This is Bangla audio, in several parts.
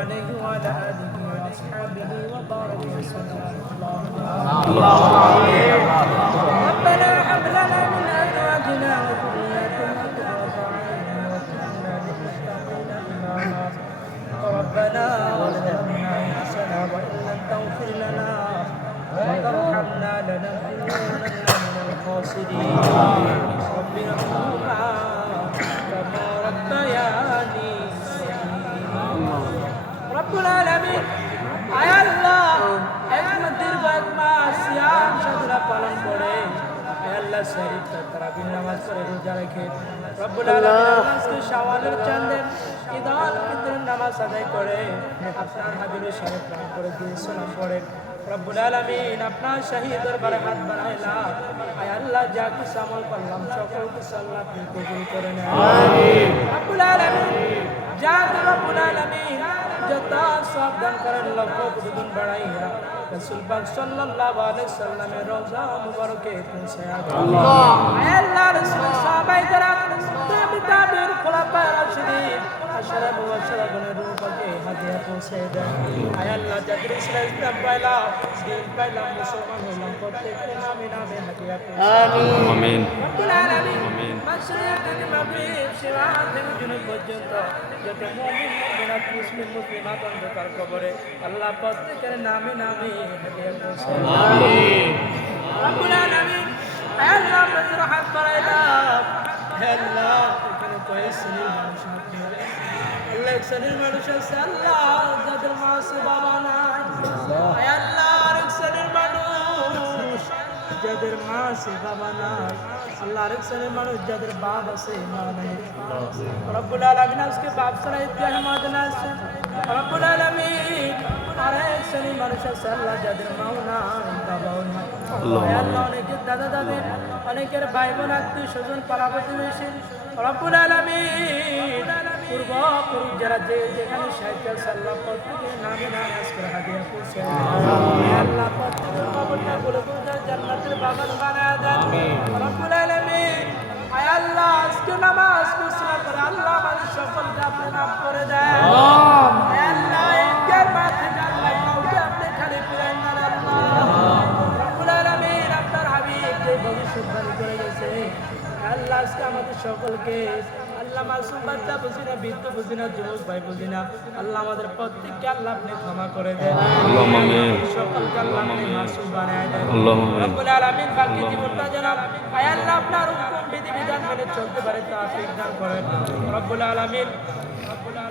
عليه وعلى آله وأصحابه وبارك وسلم. ربنا هب لنا من أزواجنا وذرياتنا قرة أعين واجعلنا للمتقين إماما. ربنا ظلمنا أنفسنا وإن لم تغفر لنا وترحمنا لنكونن من الخاسرين. رب ارحمهما كما ربياني صغيرا. رب العالمين আয় আল্লাহ দীর্ঘ এক মাস সিয়াম সাধনা পালন করে আয় আল্লাহ শরীফ তারাবির নামাজ পড়ে রোজা রেখে রব্বুল আলামিন আজকে শাওয়ালের চাঁদে ঈদুল ফিতরের নামাজ আদায় করে আপনার হাবিবের সাথে প্রাণ করে দিয়ে সালাম পড়ে রব্বুল আলামিন আপনার শাহী দরবারে হাত বাড়াইলাম আয় আল্লাহ যা কিছু আমল করলাম সকল কিছু আল্লাহ আপনি কবুল করে নেন আমিন। রব্বুল আলামিন যা রব্বুল আলামিন যত সব দান করেন লক্ষ কোটি গুণ বাড়াইয়া রাসূল পাক সাল্লাল্লাহু আলাইহি সাল্লামের রওজা মুবারকে পৌঁছায়া আল্লাহ আয় আল্লাহ রাসূল সাহাবায়ে কেরাম তাবিঈন খুলাফায়ে রাশিদিন আশরা মুবাশশিরিনের রূপকে হাদিয়া পৌঁছে দেন আয় আল্লাহ যাদের ইসলাম পাইলা দিন পাইলা মুসলমান হলাম প্রত্যেককে নামে নামে হাদিয়া পৌঁছে আমিন আমিন রব্বুল আলামিন আমিন মাশরিক থেকে মাগরিব সীমা থেকে জুনুব পর্যন্ত যত মুমিন মুমিনাত মুসলিম মুসলিমাত অন্ধকার কবরে আল্লাহ প্রত্যেকের নামে নামে হাদিয়া পৌঁছে আমিন রব্বুল আলামিন আয় আল্লাহ আপনার রহমত বাড়াইলাম হে আল্লাহ এখানে কয়েক শ্রেণীর মানুষ আপনি আল্লাহ এক শ্রেণীর মানুষ আছে আল্লাহ যাদের মা আছে বাবা নাই আয় আল্লাহ আরেক শ্রেণীর মানুষ যাদের মা আছে বাবা নাই আল্লাহ আরেক শ্রেণীর মানুষ যাদের বাপ আছে মা নাই রব্বুল আলামিন আজকে বাপ ছাড়া ইতিহাস মাঝে আছে রব্বুল আলামিন আরেক শ্রেণীর মানুষ আছে আল্লাহ যাদের মাও নাই বাবাও নাই আল্লাহ অনেকের দাদা দাদি অনেকের ভাই বোন আত্মীয় স্বজন পাড়া প্রতিবেশী রব্বুল আলামিন পূর্ব পুরুষ যারা যেখানে সাহিত্য আল্লাহ প্রত্যেকের নামে নামে আজকে হাদিয়া পৌঁছে আল্লাহ প্রত্যেকের কবরটা বলে জান্নাতের বাগান বানায় দেন রব্বুল আলামিন আয় আল্লাহ আজকে নামাজ ঘোষণা করে আল্লাহ আমাদের সকলকে আপনি মাফ করে দেন আয় আল্লাহ একের মাঝে আল্লাহ কাউকে আপনি খালি ফিরাই না আল্লাহ রব্বুল আলামিন আপনার হাবিব যে ভবিষ্যৎবাণী করে গেছে আল্লাহ আজকে আমাদের সকলকে আল্লাহ মাসুম বাচ্চা বুঝি না বৃদ্ধ বুঝি না যুবক ভাই বুঝি না আল্লাহ আমাদের প্রত্যেককে আল্লাহ আপনি ক্ষমা করে দেন আল্লাহুম্মা আমিন সকলকে আল্লাহ আপনি মাসুম বানায় দেন আল্লাহুম্মা আমিন রব্বুল আলামিন বাকি জীবনটা যেন আয় আল্লাহ আপনার হুকুম বিধিবিধান মেনে চলতে পারে তৌফিক দান করেন রব্বুল আলামিন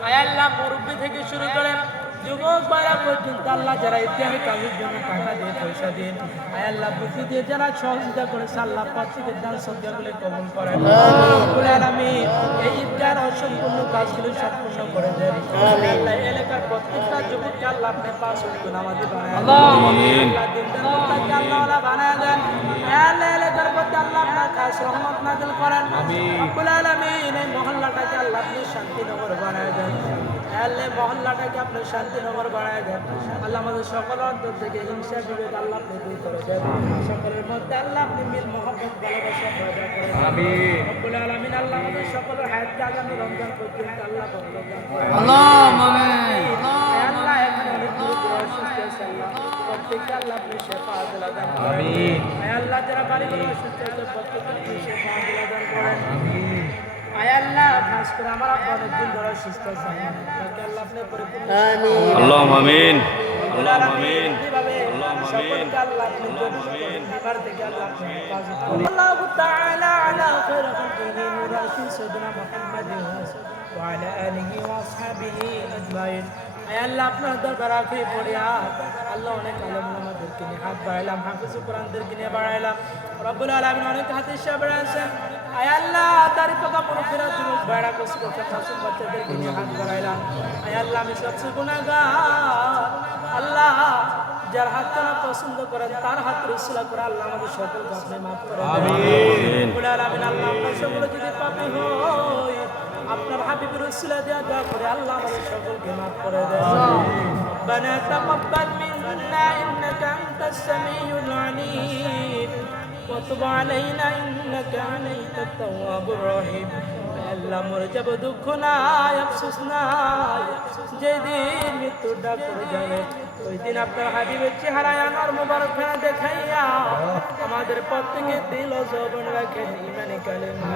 আয় আল্লাহ মুরব্বি থেকে শুরু করে যুবক ভাইরা পর্যন্ত আল্লাহ যারা ইতিহাসের কাজের জন্য টাকা দিয়ে পয়সা দিয়ে আয় আল্লাহ বুদ্ধি দিয়ে যারা সহযোগিতা করেছে আল্লাহ প্রত্যেকের দান সদকাগুলো কবুল করেন রব্বুল আলামিন এই ঈদগার অসম্পূর্ণ কাজগুলো সম্পূর্ণ করে দেন আল্লাহ এলাকার প্রত্যেকটা যুবককে আল্লাহ আপনি পাঁচ ওয়াক্ত নামাজি বানায় আল্লাহুম্মা আমিন আল্লাহ বানায় দেন আল্লাহ এলাকার মধ্যে আল্লাহ আপনার খাস রহমত নাযিল করেন আমিন রব্বুল আলামিন এই মহল্লাটাকে আল্লাহ আপনি শান্তিনগর বানায় দেন আল্লাহ মহল্লাটাকে আপনি শান্তিনগর বানায় দেন আল্লাহ আমাদের সকল অন্তর থেকে হিংসা বিভেদ আল্লাহ আপনি দূর করে দেন সকলের মধ্যে আল্লাহ আপনি মিল মহব্বত ভালোবাসা পয়দা করেন আমিন রব্বুল আলামিন আল্লাহ আমাদের সকলের হায়াতকে আগামী রমজান পর্যন্ত আল্লাহ বরকত দান করেন আল্লাহুম্মা আমিন আল্লাহ এখানে অনেক লোক অসুস্থ আছে আল্লাহ প্রত্যেককে আল্লাহ আপনি শিফা আল্লাহ দান করেন আমিন আল্লাহ যারা বাড়িতে অসুস্থ আছে প্রত্যেককে শিফা আল্লাহ দান করেন আমিন আয় আল্লাহ খাস করে আমার আব্বা অনেকদিন ধরে সুস্থ আছে তাকে আল্লাহ আপনি পরিপূর্ণ আমিন আল্লাহুম্মা আমিন আল্লাহুম্মা আমিন আল্লাহুম্মা আমিন সকলকে আল্লাহ আপনি আমিন বিমার থেকে আল্লাহ আপনি হেফাজত করুন আল্লাহু তাআলা আলা খায়র খালকিহি মুরাশি সাইয়্যিদিনা মুহাম্মাদিন ওয়া আলা আলিহি ওয়া আসহাবিহি আজমাইন আয় আল্লাহ আপনার দরবার রাখে পড়িয়া আল্লাহ অনেক আলেম ওলামাদেরকে নিয়ে হাত বাড়াইলাম হাফেজ কোরআনদেরকে নিয়ে বাড়াইলাম রব্বুল আলামিন অনেক হাদিস সাহেবরা আছেন আয় আল্লাহ তার কথা মুরব্বিরা যুবক ভাইরা কষ্ট করতে মাসুম বাচ্চাদেরকে নিয়ে হাত বাড়াইলাম আয় আল্লাহ আমি সবচেয়ে গুনাহগার আল্লাহ যার হাত না পছন্দ করেন তার হাত রসুলা করে আল্লাহ আমাদের সকলকে আপনি মাফ করে দেন আমিন রব্বুল আলামিন আল্লাহ আমরা সকলে যদি পাপী হই আপনার হাবিবের রসুলা দেয়া দোয়া করে আল্লাহ আমাদের সকলকে মাফ করে দেন ربنا تقبل منا إنك أنت السميع العليم وتب علينا إنك أنت التواب الرحيم আল্লাহ মরে যাব দুঃখ নাই আফসোস নাই, যেদিন মৃত্যুর ডাক পড়ে যাবে ওই দিন আপনার হাবিবের চেহারায় আনার মোবারক খানা দেখাইয়া আমাদের প্রত্যেকে দিল ও যৌবন রাখেন ইমানে কালেমা।